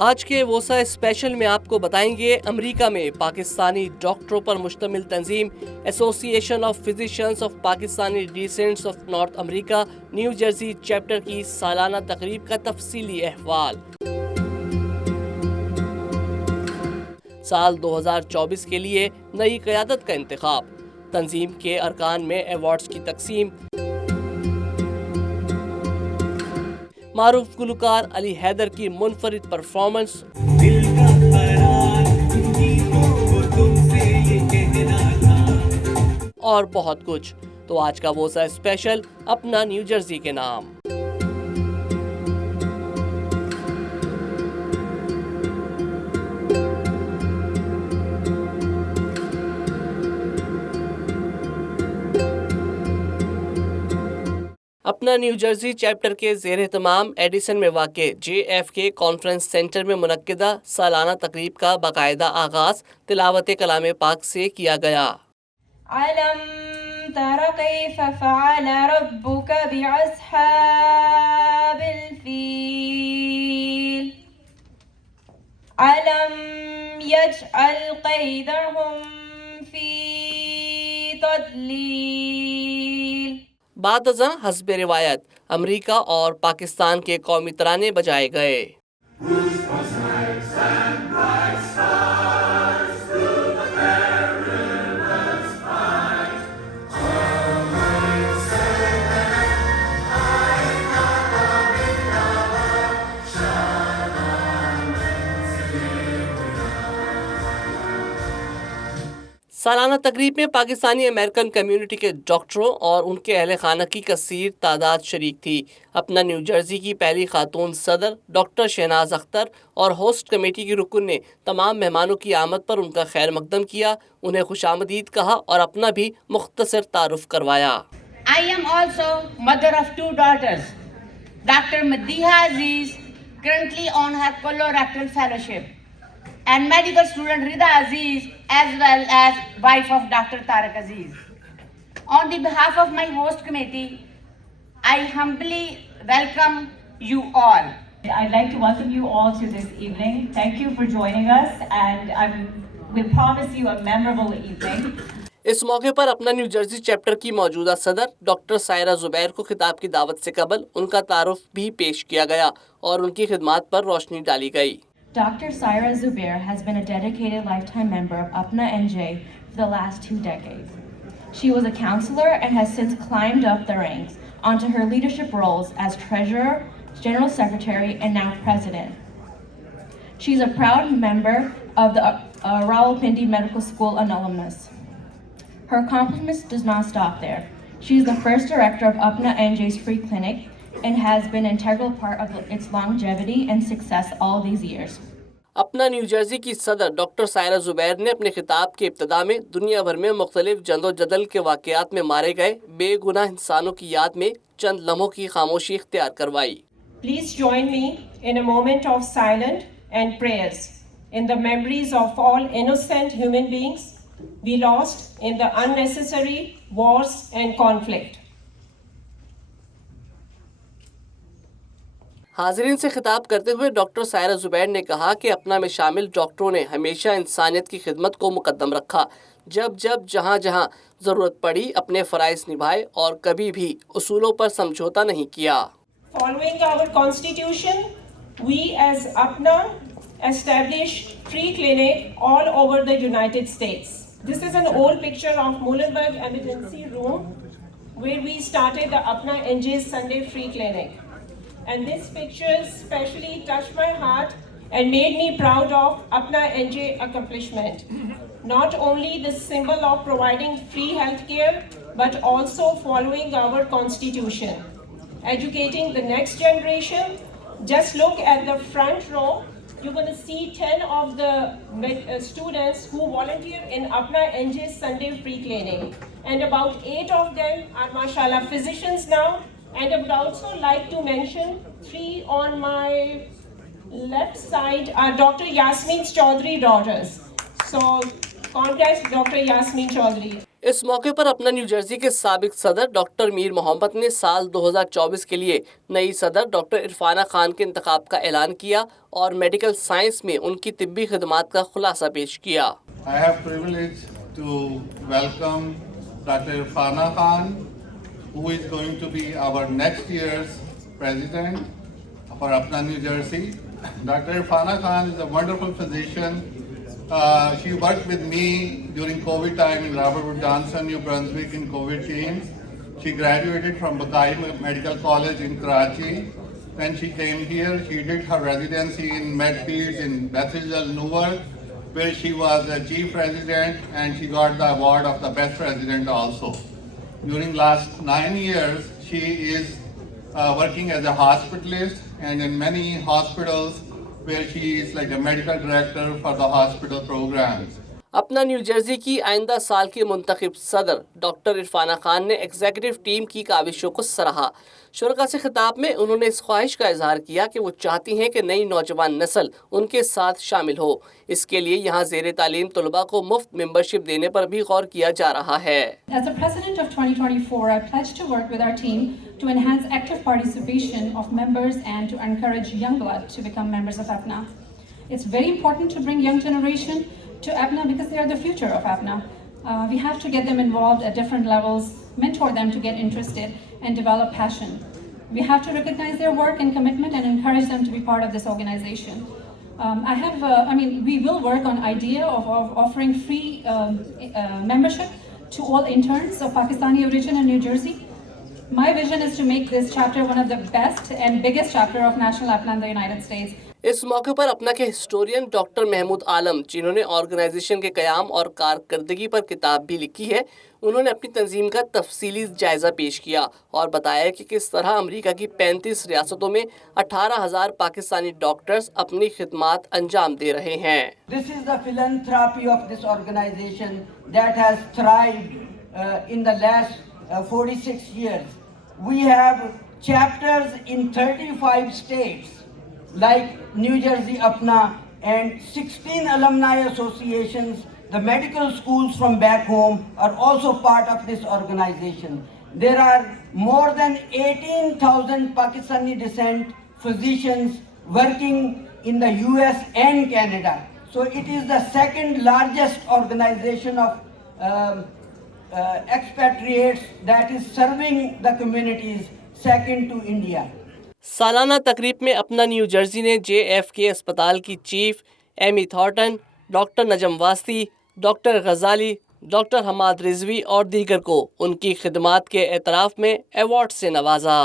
آج کے ووسا اسپیشل میں آپ کو بتائیں گے امریکا میں پاکستانی ڈاکٹروں پر مشتمل تنظیم association of physicians of Pakistani descents of North America New Jersey chapter کی سالانہ تقریب کا تفصیلی احوال۔ سال 2024 کے لیے نئی قیادت کا انتخاب، تنظیم کے ارکان میں ایوارڈز کی تقسیم، معروف گلوکار علی حیدر کی منفرد پرفارمنس اور بہت کچھ۔ تو آج کا ووسا اسپیشل اپنا نیو جرسی کے نام۔ اپنا نیو جرسی چیپٹر کے زیر اہتمام ایڈیسن میں واقع JFK کانفرنس سینٹر میں منعقدہ سالانہ تقریب کا باقاعدہ آغاز تلاوت کلام پاک سے کیا گیا۔ علم تر کیف فعل ربک باصحاب الفیل علم یجعل قیدهم فی تضلیل۔ بعد ازاں حسب روایت امریکہ اور پاکستان کے قومی ترانے بجائے گئے۔ سالانہ تقریب میں پاکستانی امریکن کمیونٹی کے ڈاکٹروں اور ان کے اہل خانہ کی کثیر تعداد شریک تھی۔ اپنا نیو جرسی کی پہلی خاتون صدر ڈاکٹر شہناز اختر اور ہوسٹ کمیٹی کی رکن نے تمام مہمانوں کی آمد پر ان کا خیر مقدم کیا، انہیں خوش آمدید کہا اور اپنا بھی مختصر تعارف کروایا۔ I am also mother of 2 daughters. Dr. Madiha Aziz, currently on her colorectal fellowship, and medical student Rida Aziz, as well as wife of Dr. Tariq Aziz. On the behalf of my host committee, I humbly welcome you all. I'd like to welcome you all to this evening. Thank you for joining us, and we promise you a memorable evening. اس موقع پر اپنا new Jersey chapter کی موجودہ صدر doctor Saira زبیر کو خطاب کی دعوت سے قبل ان کا تعارف بھی پیش کیا گیا اور ان کی خدمات پر روشنی ڈالی گئی۔ Dr. Saira Zubair has been a dedicated lifetime member of UPNA NJ for the last 2 decades. She was a counselor and has since climbed up the ranks onto her leadership roles as treasurer, general secretary, and now president. She's a proud member of the Rawalpindi Medical School, an alumnus. Her accomplishments does not stop there. She is the first director of UPNA NJ's free clinic and has been an integral part of its longevity and success all these years. اپنا new Jersey کی صدر doctor Saira زبیر نے اپنے خطاب کے ابتدا میں دنیا بھر میں مختلف جد و جدل کے واقعات میں مارے گئے بے گناہ انسانوں کی یاد میں چند لمحوں کی خاموشی اختیار کروائی۔ Please join me in a moment of silence and prayers in the memories of all innocent human beings we lost in the unnecessary wars and conflict. حاضرین سے خطاب کرتے ہوئے ڈاکٹر سائرہ زبیر نے کہا کہ اپنا میں شامل ڈاکٹروں نے ہمیشہ انسانیت کی خدمت کو مقدم رکھا، جب جہاں ضرورت پڑی اپنے فرائض نبھائے اور کبھی بھی اصولوں پر سمجھوتا نہیں کیا۔ Following our constitution, we as UPNA established free clinic all over the United States. This is an old picture of Muhlenberg Emergency Room where we started the UPNA NJ Sunday Free Clinic. And this picture especially touched my heart and made me proud of UPNA NJ accomplishment. Not only the symbol of providing free healthcare, but also following our constitution, educating the next generation. Just look at the front row. You're going to see 10 of the students who volunteer in UPNA NJ Sunday Free Clinic. And about 8 of them are, mashallah, physicians now. And I would also like to mention 3 on my left side are Dr. Yasmin Chaudhry daughters. So congrats Dr. Yasmin Chaudhry. اس موقع پر اپنا new Jersey کے سابق صدر doctor میر محمد نے سال 2024 کے لیے نئی صدر ڈاکٹر عرفانہ خان کے انتخاب کا اعلان کیا اور میڈیکل سائنس میں ان کی طبی خدمات کا خلاصہ پیش کیا. I have privilege to welcome Dr. Irfana Khan, who is going to be our next year's president for Apna, New Jersey. Dr. Irfana Khan is a wonderful physician. She worked with me during COVID time in Robert Wood Johnson, New Brunswick in COVID teams. She graduated from Bukai Medical College in Karachi. Then she came here. She did her residency in Medfield in Bethesda, Newark, where she was a chief resident and she got the award of the best resident also. During last 9 years, she is working as a hospitalist and in many hospitals where she is like a medical director for the hospital programs. اپنا new Jersey کی آئندہ سال کی منتخب صدر doctor Irfana Khan نے executive team کی کاوشوں کو سراہا. شرکاء سے خطاب میں انہوں نے اس خواہش کا اظہار کیا کہ وہ چاہتی ہیں کہ نئی نوجوان نسل ان کے ساتھ شامل ہو. اس کے لیے یہاں زیر تعلیم طلباء کو مفت ممبرشپ دینے پر بھی غور کیا جا رہا ہے. As the President of 2024, I pledge to work with our team to enhance active participation of members and to encourage young blood to become members of APNA. It's very important to bring young generation to APNA because they are the future of APNA. We have to get them involved at different levels, mentor them to get interested and develop passion. We have to recognize their work and commitment and encourage them to be part of this organization. We will work on idea of offering free membership to all interns of Pakistani origin in New Jersey. My vision is to make this chapter one of the best and biggest chapter of National APNA in the United States. اس موقع پر اپنا کے historian doctor Mahmood عالم، جنہوں نے organization کے قیام اور کارکردگی پر کتاب بھی لکھی ہے، انہوں نے اپنی تنظیم کا تفصیلی جائزہ پیش کیا اور بتایا کہ کس طرح امریکا کی 35 ریاستوں میں 18,000 پاکستانی ڈاکٹرز اپنی خدمات انجام دے رہے ہیں. This is the philanthropy of this organization that has thrived in the last 46 years. We have chapters in 35 states like New Jersey APNA and 16 alumni associations. The medical schools from back home are also part of this organization. There are more than 18,000 Pakistani descent physicians working in the US and Canada. So it is the second largest organization of expatriates that is serving the communities, second to India. سالانہ تقریب میں اپنا new Jersey نے JFK اسپتال کی chief ایمی تھارٹن، doctor نجم واسطی، doctor غزالی، doctor Hammad Rizvi اور دیگر کو ان کی خدمات کے اعتراف میں ایوارڈ سے نوازا.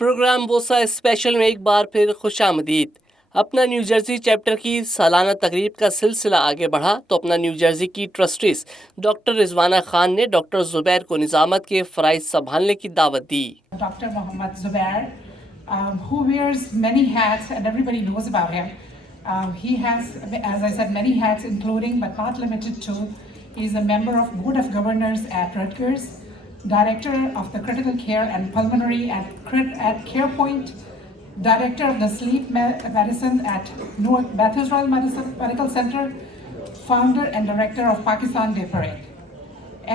پروگرام ووسا اسپیشل میں ایک بار پھر خوش آمدید. اپنا نیو جرسی چیپٹر کی سالانہ تقریب کا سلسلہ آگے بڑھا تو اپنا نیو جرسی کی ٹرسٹیز ڈاکٹر رضوانہ خان نے ڈاکٹر زبیر کو نظامت کے فرائض سنبھالنے کی دعوت دی. Doctor Muhammad Zubair, who wears many hats and everybody knows about him. He has, as I said, many hats including but not limited to, he is a member of Board of Governors at Rutgers, Director of the Critical Care and Pulmonary at CarePoint, Director of the Sleep Medicine at Newark Bethesda Medical Center, Founder and Director of Pakistan Day Parade.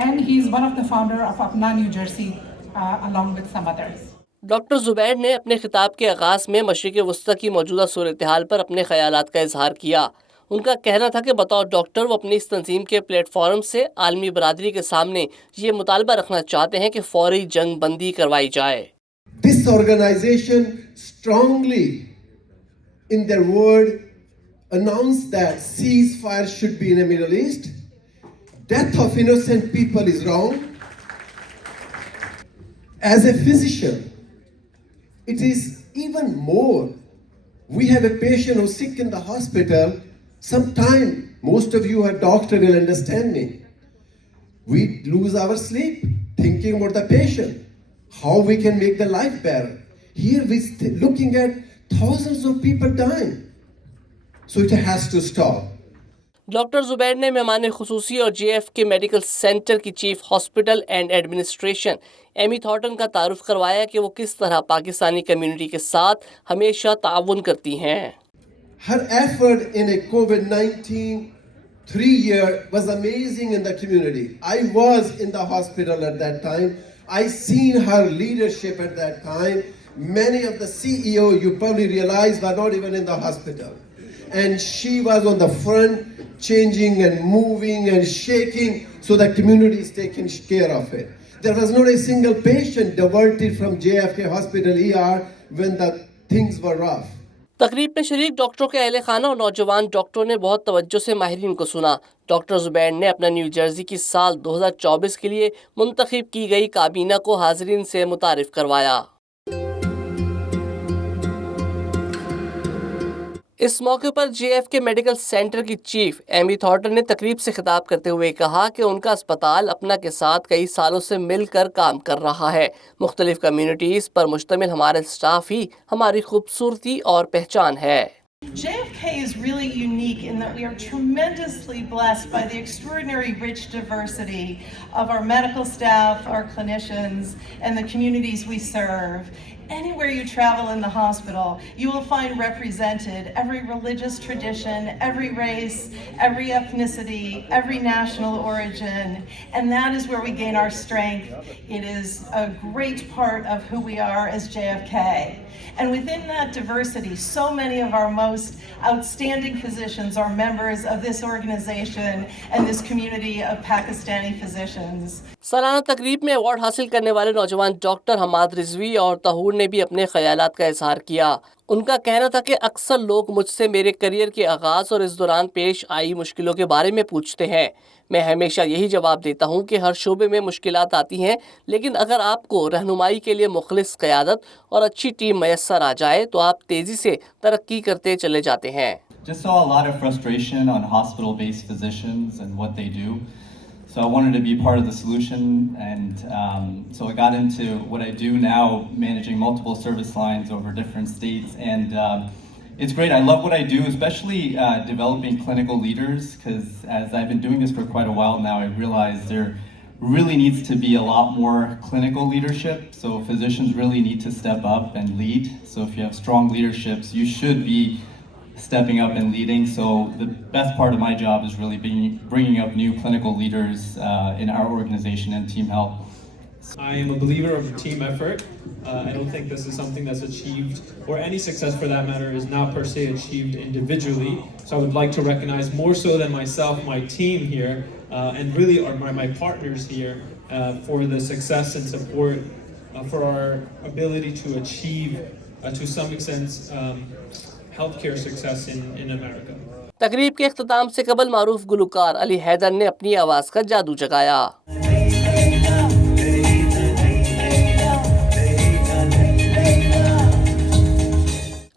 And he is one of the founder of Apna, New Jersey, along with some others. Doctor Zubair نے اپنے خطاب کے آغاز میں مشرق وسطی کی موجودہ صورتحال پر اپنے خیالات کا اظہار کیا. ان کا کہنا تھا کہ بطور ڈاکٹر وہ اپنی اس تنظیم کے پلیٹ فارم سے عالمی برادری کے سامنے یہ مطالبہ رکھنا چاہتے ہیں کہ فوری جنگ بندی کروائی جائے. This organization strongly in their word announced that ceasefire should be in the Middle East. Death of innocent people is wrong. As a physician, it is even more. We have a patient who's sick in the hospital. Sometime, most of you are doctors will understand me. We lose our sleep thinking about the patient, how we can make the life better. Here we're looking at thousands of people dying. So it has to stop. Doctor Zubair نے مہمان خصوصی اور J F کے medical centre کی chief hospital and administration Amy Thornton کا تعارف کروایا کہ وہ کس طرح پاکستانی کمیونٹی کے ساتھ ہمیشہ تعاون کرتی ہیں. Her effort in a COVID-19 3-year was amazing in the community. I was in the hospital at that time. I seen her leadership at that time. Many of the CEO, you probably realize, were not even in the hospital. And she was on the front, changing and moving and shaking, so the community is taking care of it. There was not a single patient diverted from JFK Hospital ER when the things were rough. تقریب میں شریک ڈاکٹروں کے اہل خانہ اور نوجوان ڈاکٹروں نے بہت توجہ سے ماہرین کو سنا. ڈاکٹر زبیر نے اپنا نیو جرسی کی سال 2024 کے لیے منتخب کی گئی کابینہ کو حاضرین سے متعارف کروایا. اس موقع پر جے ایف کے میڈیکل سینٹر کی چیف ایمی تھارٹن نے تقریب سے خطاب کرتے ہوئے کہا کہ ان کا اسپتال اپنا کے ساتھ کئی سالوں سے مل کر کام کر رہا ہے. مختلف کمیونٹیز پر مشتمل ہمارے اسٹاف ہی ہماری خوبصورتی اور پہچان ہے. JFK is really unique in that we are tremendously blessed by the extraordinary rich diversity of our medical staff, our clinicians, and the communities we serve. Anywhere you travel in the hospital, you will find represented every religious tradition, every race, every ethnicity, every national origin, and that is where we gain our strength. It is a great part of who we are as JFK. And within that diversity, so many of our most outstanding physicians are members of this organization and this community of Pakistani physicians. سالانہ تقریب میں award حاصل کرنے والے نوجوان doctor Hammad Rizvi اور طہور نے بھی اپنے خیالات کا اظہار کیا. ان کا کہنا تھا کہ اکثر لوگ مجھ سے میرے کیریئر کے آغاز اور اس دوران پیش آئی مشکلوں کے بارے میں پوچھتے ہیں. میں ہمیشہ یہی جواب دیتا ہوں کہ ہر شعبے میں مشکلات آتی ہیں، لیکن اگر آپ کو رہنمائی کے لیے مخلص قیادت اور اچھی ٹیم میسر آ جائے تو آپ تیزی سے ترقی کرتے چلے جاتے ہیں. Just saw a lot of frustration on hospital-based physicians and what they do. So I wanted to be part of the solution, and so I got into what I do now, managing multiple service lines over different states, and it's great. I love what I do, especially developing clinical leaders, because as I've been doing this for quite a while now, I realize there really needs to be a lot more clinical leadership. So physicians really need to step up and lead. So if you have strong leaderships, you should be stepping up and leading. So the best part of my job is really bringing up new clinical leaders in our organization and team health. I am a believer of team effort. I don't think this is something that's achieved, or any success for that matter, is not per se achieved individually. So I would like to recognize more so than myself, my team here, and really my partners here for the success and support for our ability to achieve, to some extent, healthcare success in America. تقریب کے اختتام سے قبل معروف گلوکار علی حیدر نے اپنی آواز کا جادو جگایا.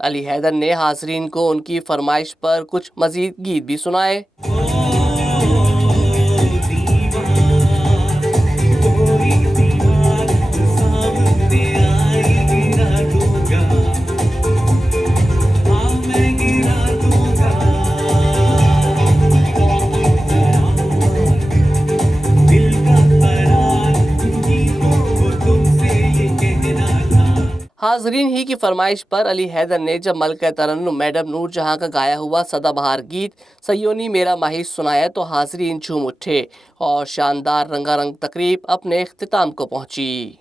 علی حیدر نے حاضرین کو ان کی فرمائش پر کچھ مزید گیت بھی سنائے. حاضرین ہی کی فرمائش پر علی حیدر نے جب ملکہ ترنم میڈم نور جہاں کا گایا ہوا سدا بہار گیت سیونی میرا ماہی سنایا تو حاضرین جھوم اٹھے اور شاندار رنگا رنگ تقریب اپنے اختتام کو پہنچی.